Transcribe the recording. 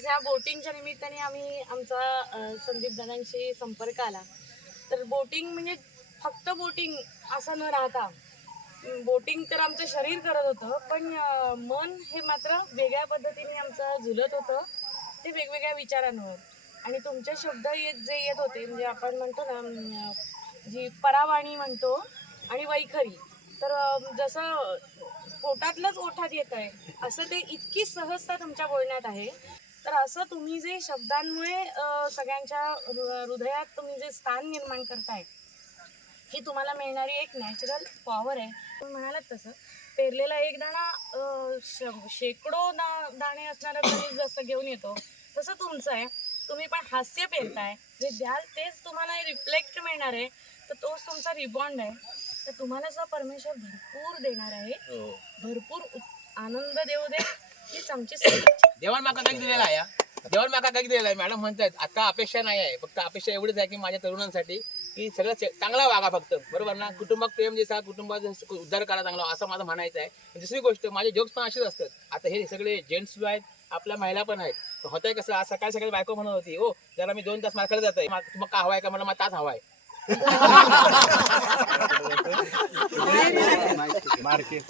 आज ह्या बोटिंगच्या निमित्ताने आम्ही आमचा संदीप दादांशी संपर्क आला. तर बोटिंग म्हणजे फक्त बोटिंग असं न राहता बोटिंग तर आमचं शरीर करत होतं पण मन हे मात्र वेगळ्या पद्धतीने आमचं झुलत होतं ते वेगवेगळ्या विचारांवर. आणि तुमचे शब्द येत जे येत होते म्हणजे आपण म्हणतो ना जी परावाणी म्हणतो आणि वैखरी तर जसं पोटातलंच ओठात येत आहे असं ते इतकी सहजता तुमच्या बोलण्यात आहे. तर असं तुम्ही जे शब्दांमुळे सगळ्यांच्या हृ- हृदयात तुम्ही जे स्थान निर्माण करताय ही तुम्हाला मिळणारी एक नॅचरल पॉवर आहे. तुम्ही म्हणालात तसं. पेरलेला एक दाणा शेकडो दा दाणे असणारा कणीस जसं घेऊन येतो तसं तुमचं आहे. तुम्ही पण हास्य पेरताय. जे द्याल तेच तुम्हाला रिफ्लेक्ट मिळणार आहे. तर तोच तुमचा रिबॉन्ड आहे. तर तुम्हाला परमेश्वर भरपूर देणार आहे भरपूर उत- आनंद देऊ दे हीच आमची शुभेच्छा. देवान माका काही दिलेला आहे हा. देवान माका काही दिलेला आहे. मॅडम म्हणतायत आता अपेक्षा नाही आहे. फक्त अपेक्षा एवढीच आहे की माझ्या तरुणांसाठी की सगळं चे- चांगला वागा फक्त. बरोबर ना? कुटुंबात प्रेम दिसा कुटुंबाचा उद्धार करा चांगला असं माझं म्हणायचं आहे. दुसरी गोष्ट माझे जोक्स पण असेच असतात. आता हे सगळे जेंट्स जो आहेत आपल्या महिला पण आहेत. तर होतंय कसं आज सकाळी सकाळी बायको म्हणत होती हो जरा मी दोन तास मार्केट जात आहे तुम्हाला का हवाय का? मला मला तास हवाय मार्केट.